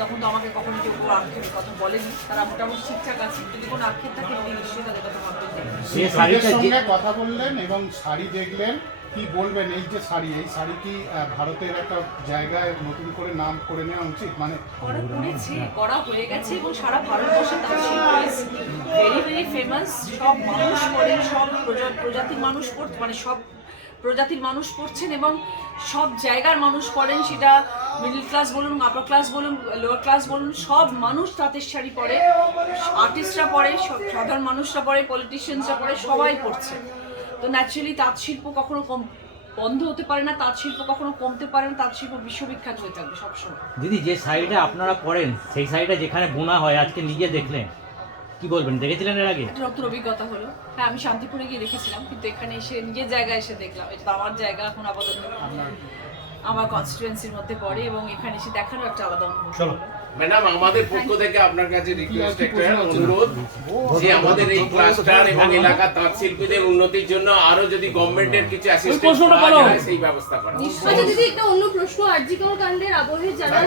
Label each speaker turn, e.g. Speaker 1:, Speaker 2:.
Speaker 1: তখন তো আমাকে কখনো কেউ কোনো আক্ষেপের কথা বলেনি। তারা মোটামুটি ঠিকঠাক আছে। যদি কোনো আক্ষেপ থাকে তিনি নিশ্চয়ই তাদের কথা
Speaker 2: যে
Speaker 3: সঙ্গে কথা বললেন এবং শাড়ি দেখলেন কি বলবেন এই যে শাড়ি? এই শাড়ি কি ভারতের একটা জায়গায় নতুন করে নাম করে নেওয়া উচিত? মানে
Speaker 1: করা করা হয়ে গেছে এবং সারা ভারতবর্ষে তার ভেরি ভেরি ফেমাস সব মানুষ করেন সব প্রজাতির মানুষ পড় মানে সব প্রজাতির মানুষ পড়ছেন এবং সব জায়গার মানুষ করেন। সেটা মিডল ক্লাস বলুন আপার ক্লাস বলুন লোয়ার ক্লাস বলুন সব মানুষ তাঁতের শাড়ি পরে আর্টিস্টরা পরে সব সাধারণ মানুষরা পরে পলিটিশিয়ানসরা পরে সবাই পড়ছে তো ন্যাচারালি তাঁত শিল্প কখনো কম বন্ধ হতে পারে না তাঁত শিল্প কখনো কমতে পারে না তাঁত শিল্প বিশ্ববিখ্যাত হয়ে থাকবে সবসময়।
Speaker 2: দিদি যে শাড়িটা আপনারা পরেন সেই শাড়িটা যেখানে বোনা হয় আজকে নিজে দেখলেন কি বলবেন দেখেছিলেন এর আগে?
Speaker 1: একটা নতুন অভিজ্ঞতা হলো। হ্যাঁ আমি শান্তিপুরে গিয়ে দেখেছিলাম কিন্তু এখানে এসে নিজের জায়গায় এসে দেখলাম এটা আমার জায়গা এখন আপাতত। আমার কনস্টিটুয়েন্সির মধ্যে পড়ে এবং এখানে এসে দেখারও একটা আলাদা অনুভূতি চলো
Speaker 4: ম্যাডাম আমাদের পক্ষ থেকে আপনার কাছে রিকোয়েস্ট একটা অনুরোধ যে আমাদের এই ক্লাস্টার এবং এলাকার তাঁত শিল্পীদের উন্নতির জন্য আরও যদি গভর্নমেন্টের কিছু যায় সেই ব্যবস্থা করা
Speaker 5: আচ্ছা দিদি একটা অন্য প্রশ্ন আরজিকর কাণ্ডের আবহে যারা